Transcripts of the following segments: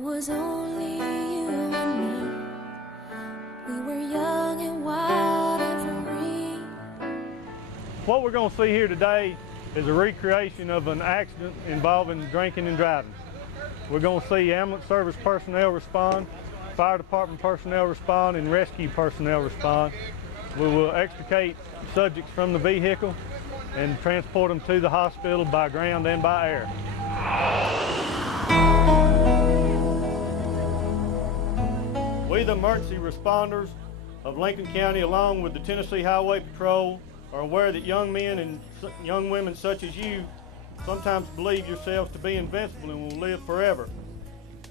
was only you and me. We were young and wild and free. What we're going to see here today is a recreation of an accident involving drinking and driving. We're going to see ambulance service personnel respond, fire department personnel respond, and rescue personnel respond. We will extricate subjects from the vehicle and transport them to the hospital by ground and by air. We, the emergency responders of Lincoln County, along with the Tennessee Highway Patrol, are aware that young men and young women such as you sometimes believe yourselves to be invincible and will live forever.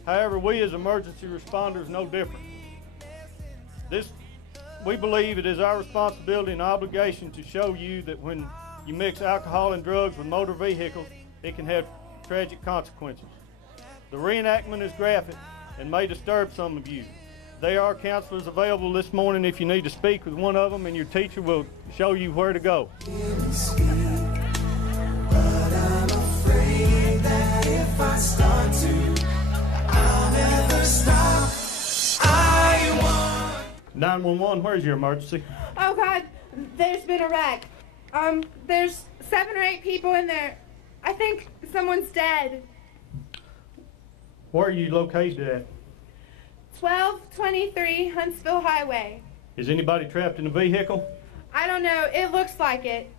However, we as emergency responders know different. We believe it is our responsibility and obligation to show you that when you mix alcohol and drugs with motor vehicles, it can have tragic consequences. The reenactment is graphic and may disturb some of you. There are counselors available this morning if you need to speak with one of them, and your teacher will show you where to go. But I'm afraid that if I start to, I'll never stop. 911, where's your emergency? Oh God, there's been a wreck. There's 7 or 8 people in there. I think someone's dead. Where are you located at? 1223 Huntsville Highway. Is anybody trapped in the vehicle? I don't know, it looks like it.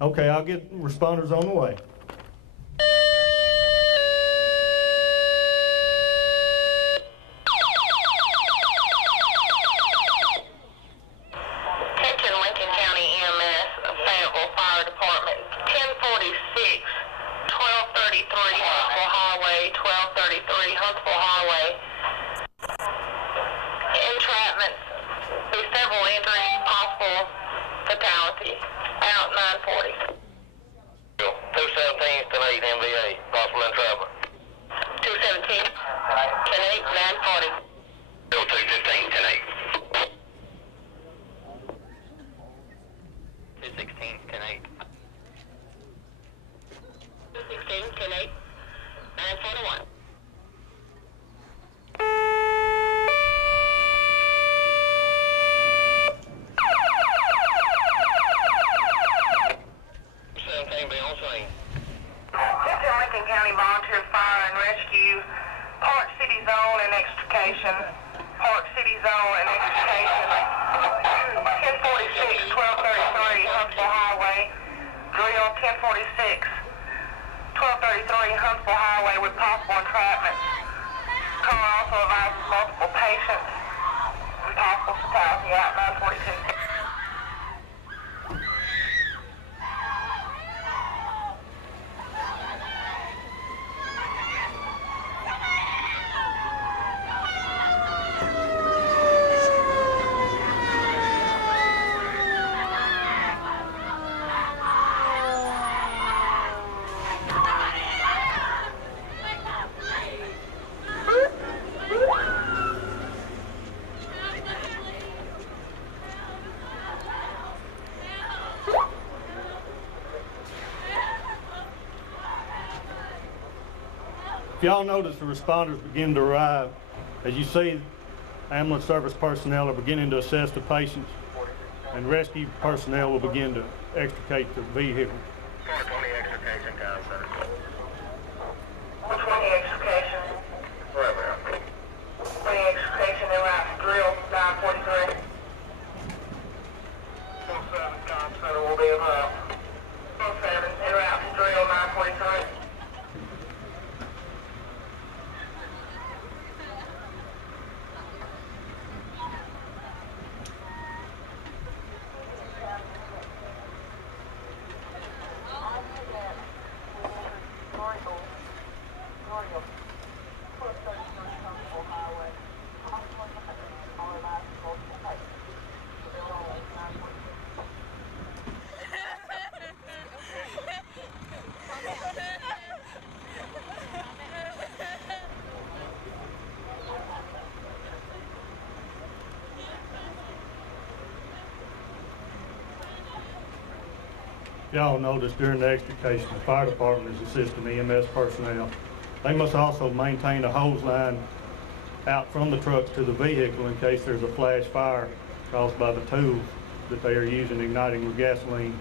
Okay, I'll get responders on the way. Attention Lincoln County EMS, Fayetteville Fire Department, 1046, 1233 Huntsville Highway, 1233 Huntsville Highway. Entrapments, there's several injuries, possible fatality. Out 940. 217, 10-8, MVA, possible entrapment. 217, 10-8, 940. 215, 10-8. 216, 10-8. 216, 10-8, 941. Lincoln County Volunteer Fire and Rescue, Park City Zone and Extrication, Park City Zone and Extrication, 1046, 1233 Huntsville Highway, drill 1046, 1233 Huntsville Highway with possible entrapment. Car also advises multiple patients and possible fatality out 942. If y'all notice, the responders begin to arrive. As you see, ambulance service personnel are beginning to assess the patients, and rescue personnel will begin to extricate the vehicle. 420 extrication time, sir. 420 extrication. Wherever. 20 extrication, they route to drill 943. 47 com center will be available. 47, they route to drill 943. Y'all notice during the extrication, the fire department is assisting EMS personnel They must also maintain a hose line out from the truck to the vehicle in case there's a flash fire caused by the tools that they are using igniting with gasoline.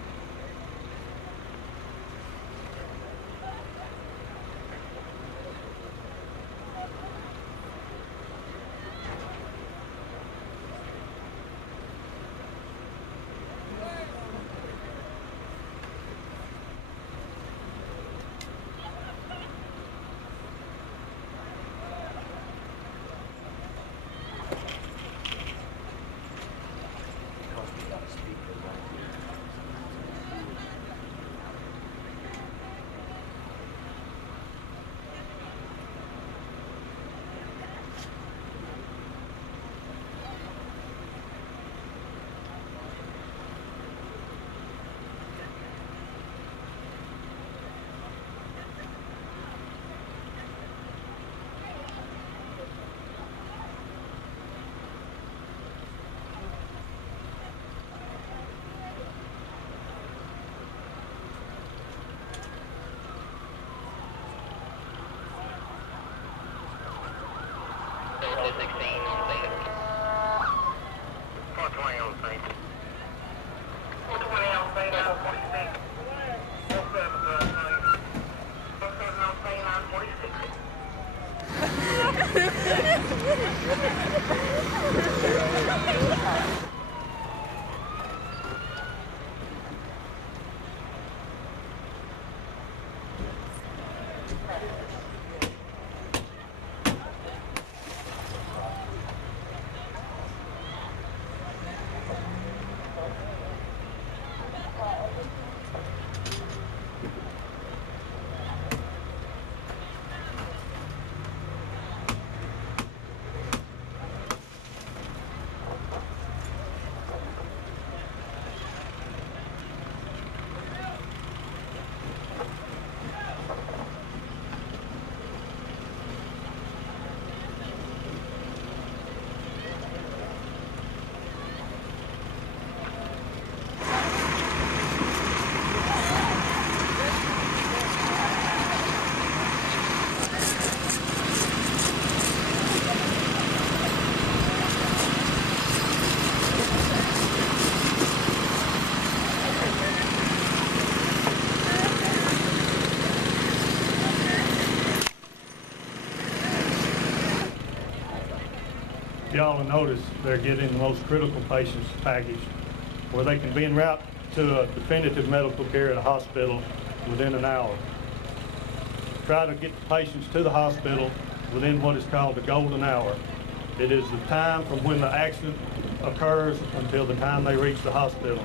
Y'all will notice they're getting the most critical patients packaged where they can be en route to a definitive medical care at a hospital within an hour. Try to get the patients to the hospital within what is called the golden hour. It is the time from when the accident occurs until the time they reach the hospital.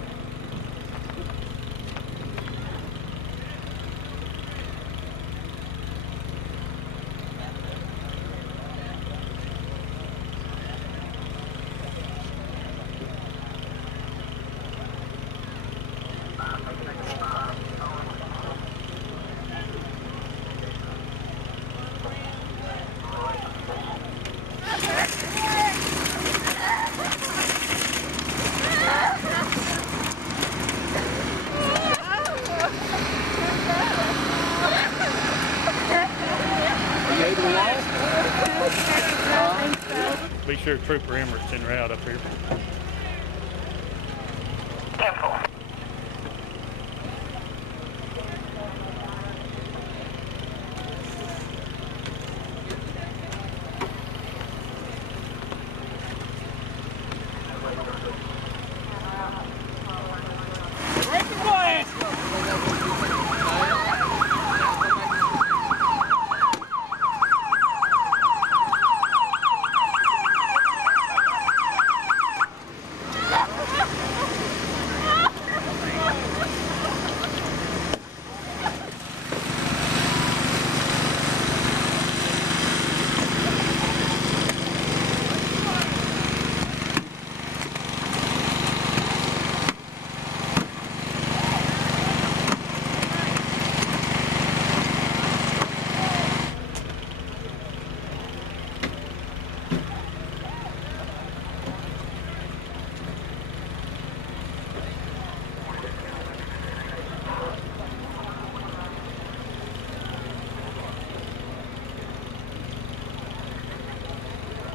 Be sure Trooper Emmert's en route up here.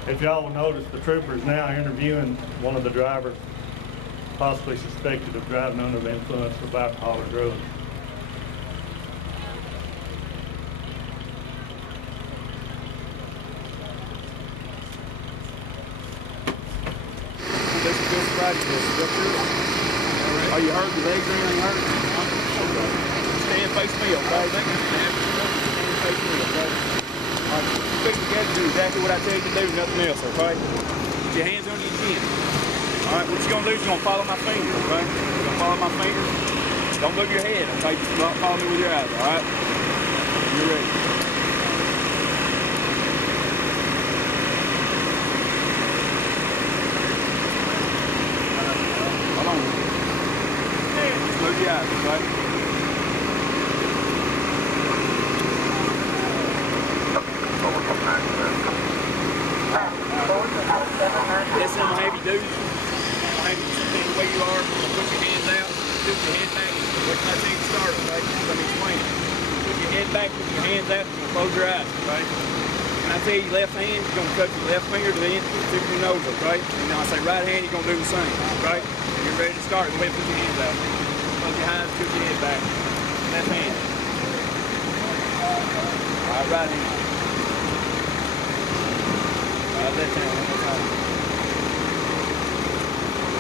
If y'all will notice, the trooper is now interviewing one of the drivers possibly suspected of driving under the influence of alcohol or drugs. This is good Friday. Are you hurt? Your legs or anything hurt? Stand face me, okay? Stand face me, okay? All right, fix the gas, do exactly what I tell you to do, nothing else, okay? Put your hands under your chin. All right, what you're gonna do is you're gonna follow my finger, okay? You're gonna follow my finger. Don't move your head, okay? Just follow me with your eyes, all right? You're ready. Hold on. Just move your eyes, okay? That's what I'm gonna have you do. I'm gonna have you stand the way you are. Put your hands out. Put your head back. Wait till I tell you to start, okay? Let me explain it. Put your head back. Put your hands out. You're gonna close your eyes, okay? When I tell you left hand, you're gonna cut your left finger to the end, tip of your nose, okay? And now I say right hand, you're gonna do the same, okay? When you're ready to start, go ahead and put your hands out. Close your eyes. Put your head back. Left hand. All right, right hand. All right, left hand. One more time.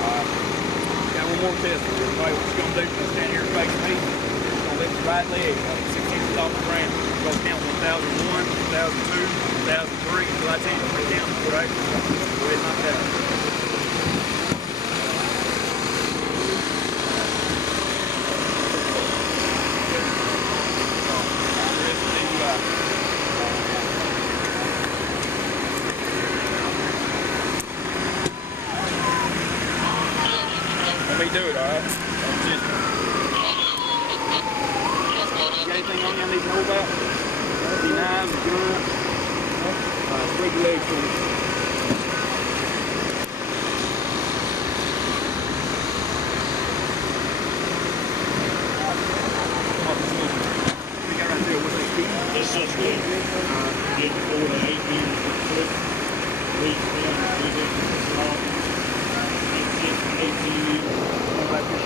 Got one more test for you. What you're going to do is stand here and face me. You're going to lift your right leg up 6 inches off the ground. You're going to count 1001, 1002, 1003, until I tell you to put it down, right? Go ahead and knock it out. Let me do it, all right? You got anything on you I need to know about? Any knives, a gun? All right, spread your legs for me. Come on, this one. What we got right there? What's that speed? This suspect did 4 to 8 meters per foot, reached down to 3 inches long, 6 to 18 meters. Right here,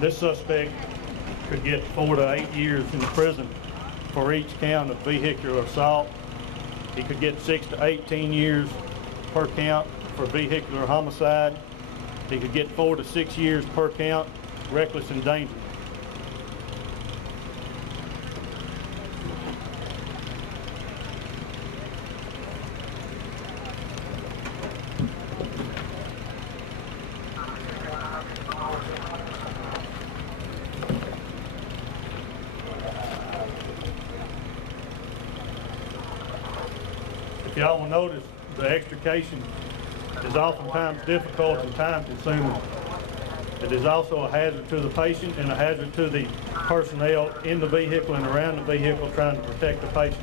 This suspect could get 4 to 8 years in prison for each count of vehicular assault. He could get 6 to 18 years per count for vehicular homicide. He could get 4 to 6 years per count reckless endangerment. If y'all will notice, the extrication is oftentimes difficult and time consuming. It is also a hazard to the patient and a hazard to the personnel in the vehicle and around the vehicle trying to protect the patient.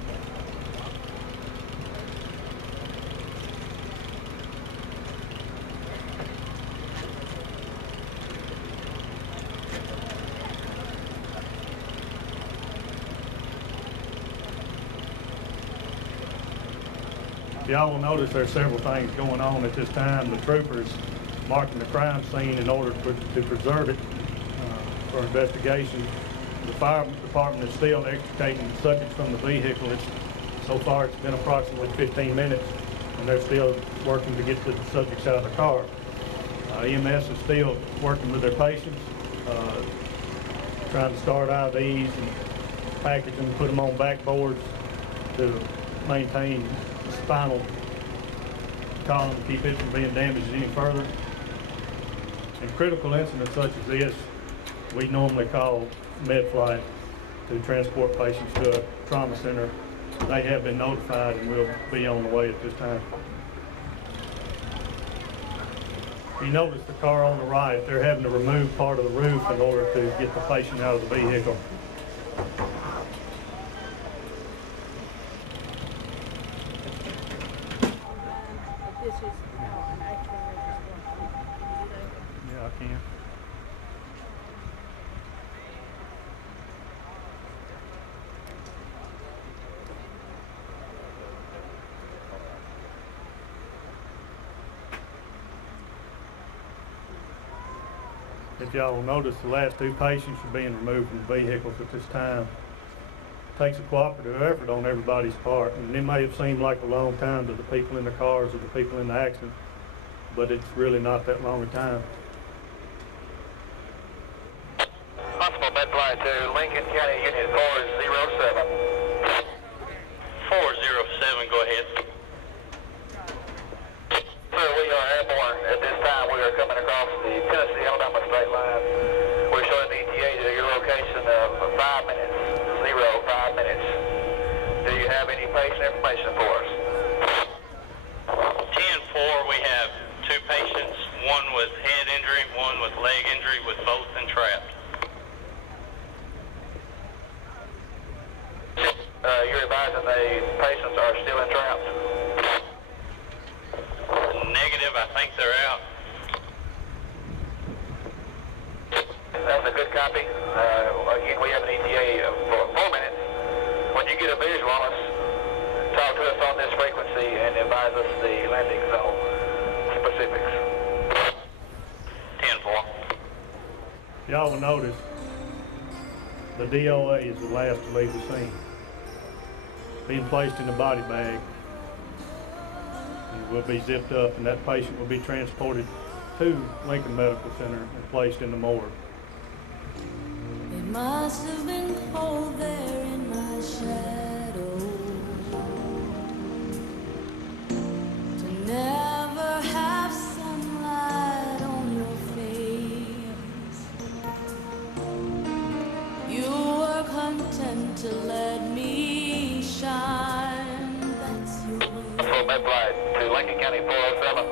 Y'all will notice there's several things going on at this time. The troopers marking the crime scene in order to preserve it for investigation. The fire department is still extricating the subject from the vehicle. So far it's been approximately 15 minutes and they're still working to get the subjects out of the car. EMS is still working with their patients, trying to start IVs and package them, put them on backboards to maintain the spinal column, keep it from being damaged any further. In critical incidents such as this, we normally call MedFlight to transport patients to a trauma center. They have been notified and will be on the way at this time. You notice the car on the right, they're having to remove part of the roof in order to get the patient out of the vehicle. Yeah, I can. If y'all will notice, the last two patients are being removed from the vehicles at this time. It takes a cooperative effort on everybody's part, and it may have seemed like a long time to the people in the cars or the people in the accident, but it's really not that long a time. Hospital MedFlight to Lincoln County Unit 407. 407, go ahead. Sir, we are airborne. At this time, we are coming across the Tennessee-Alabama state line. We're showing the ETA to your location of 5 minutes, 5 minutes. Do you have any patient information for us? 10-4, we have two patients, one with head injury, one with leg injury, with both entrapped. You're advising the patients are still entrapped? Negative, I think they're out. That's a good copy. Again, we have an ETA for 4 minutes. When you get a visual on us, talk to us on this frequency and advise us the landing zone specifics. 10-4. Y'all will notice the DOA is the last to leave the scene, being placed in a body bag. It will be zipped up, and that patient will be transported to Lincoln Medical Center and placed in the morgue. It must have been cold there in my shadow to never have sunlight on your face. You were content to let me shine. That's your way. Hospital MedFlight to Lincoln County 407.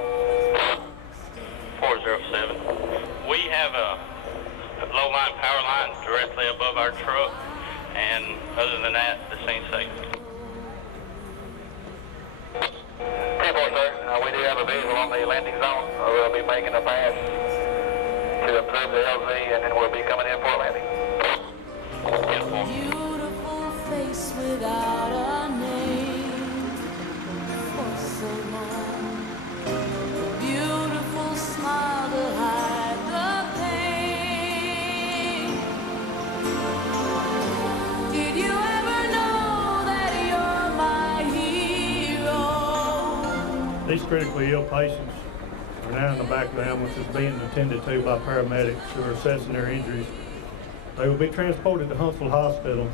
407. We have a low-line power line directly above our truck, and other than that, the scene's safe. 10-4, sir. We do have a visual on the landing zone. We'll be making a pass to observe the LZ, and then we'll be coming in for landing. 10-4. Beautiful face without a name for so long. Beautiful smile to hide the pain. Did you ever know that you're my hero? These critically ill patients are now in the back of the ambulances being attended to by paramedics who are assessing their injuries. They will be transported to Huntsville Hospital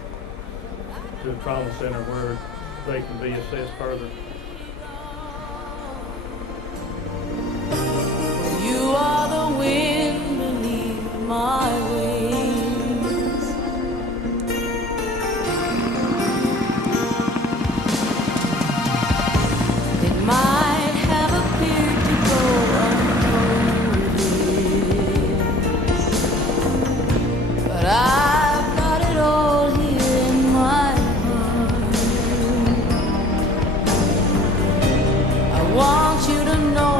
to the trauma center where they can be assessed further. You are the wind beneath my wings. It might have appeared to go unnoticed, but I've got it all here in my heart. I want you to know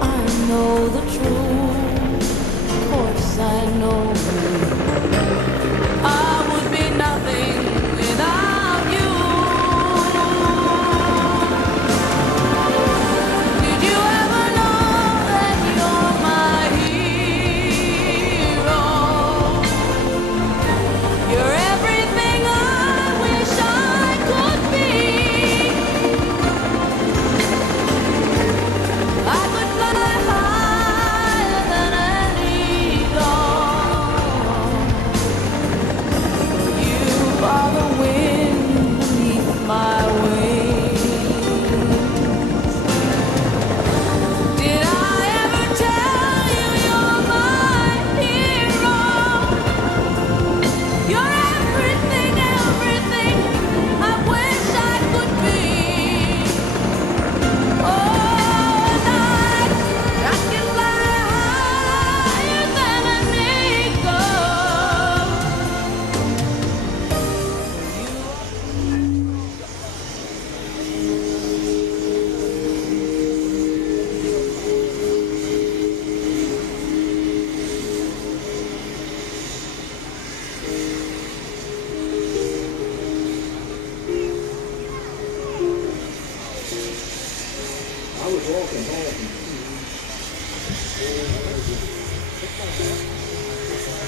I know the truth. Of course I know I would be nothing without you. Did you ever know that you're my hero? You're everything I wish I could be.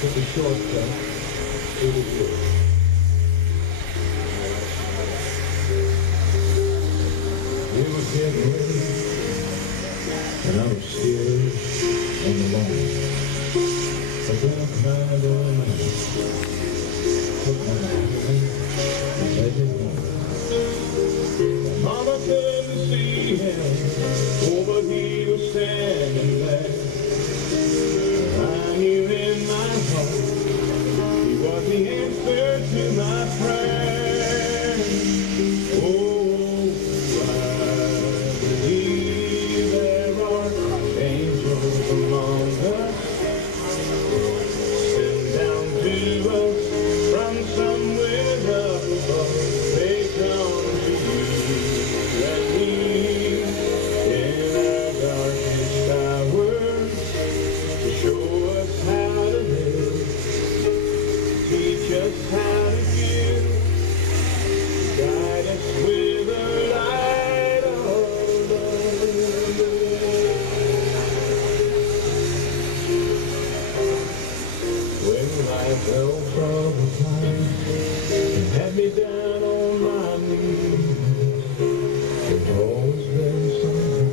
It's a shortcut to the wood. We were getting ready, and I was still on the line. But then I cried all night, took my hand and led me home. Mama couldn't see him, oh, but he was standing there. Right here in my heart, he was the answer to my prayer. Oh, I believe there are angels among us, sent down to us from somewhere up above. They come to you and me in our darkest hour to show us how to live, teach us how to give, guide us with the light of love. When life fell from the clouds and had me down on my knees, there's always been someone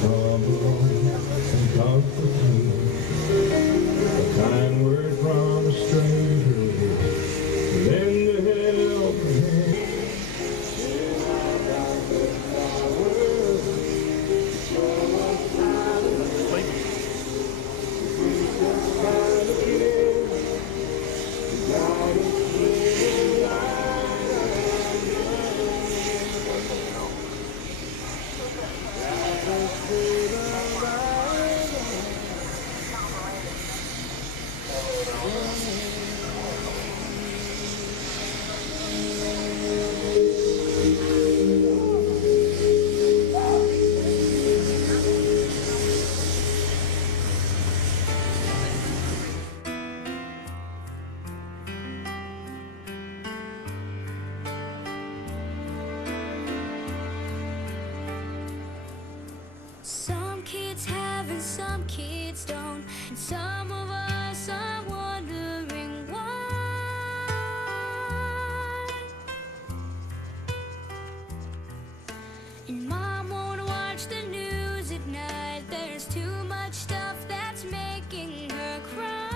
come along and comfort me. A kind word from a stranger, then to help me. Some kids have and some kids don't, and some of us are wondering why. And Mom won't watch the news at night. There's too much stuff that's making her cry.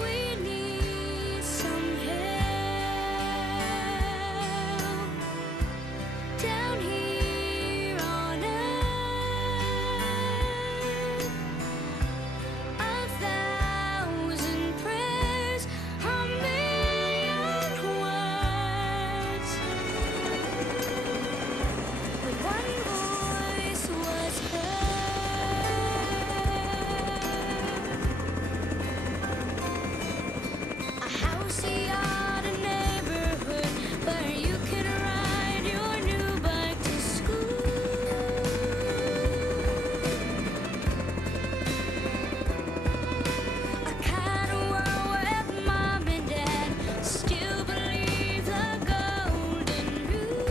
We need some help down here on earth. A thousand prayers, a million words. But one voice was heard. A house, a yard, a neighborhood where you can ride your new bike to school. A kind of world where Mom and Dad still believe the golden rule.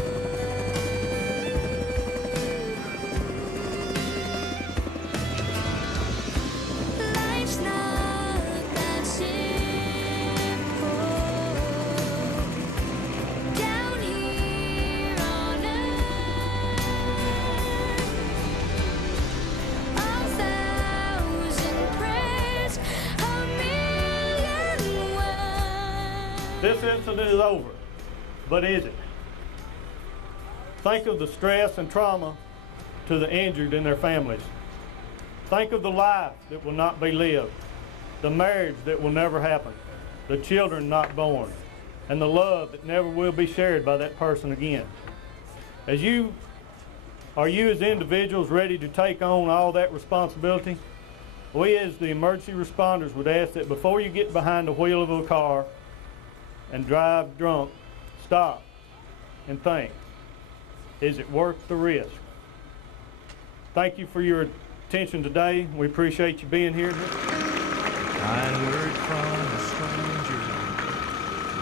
Life's not that simple down here on earth. A thousand prayers, a million words. This incident is over, but is it? Think of the stress and trauma to the injured and their families. Think of the life that will not be lived, the marriage that will never happen, the children not born, and the love that never will be shared by that person again. Are you as individuals ready to take on all that responsibility? We as the emergency responders would ask that before you get behind the wheel of a car and drive drunk, stop and think, is it worth the risk? Thank you for your attention today. We appreciate you being here. Kind word from a stranger,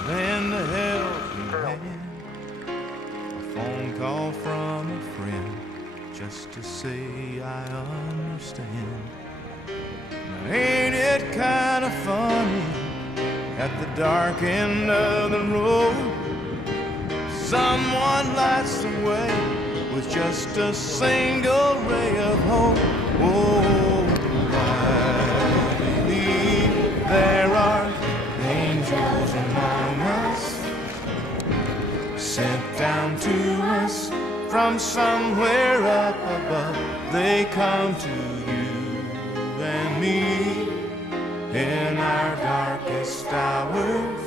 then lend a helping hand, a phone call from a friend, just to say I understand. Now, ain't it kind of funny, at the dark end of the road, someone lights the way with just a single ray of hope. Oh, I believe there are angels among us, sent down to us from somewhere up above. They come to you and me in our darkest hours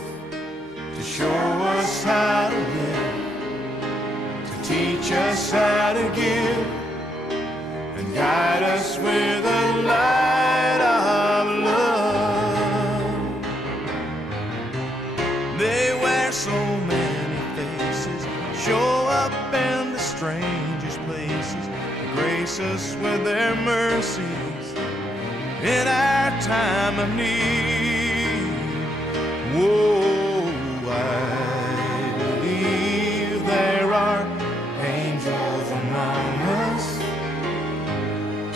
to show us how to live, to teach us how to give, and guide us with a light of love. They wear so many faces, show up in the strangest places, to grace us with their mercies in our time of need. Whoa, I believe there are angels among us,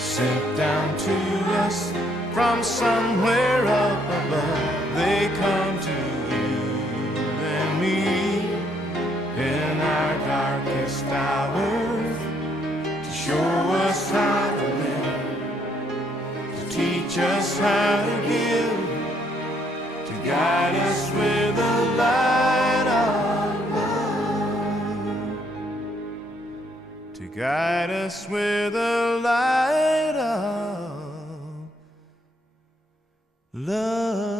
sent down to us from somewhere up above. They come to you and me in our darkest hours to show us how to live, to teach us how to give, to guide us with the light of love, to guide us with the light of love.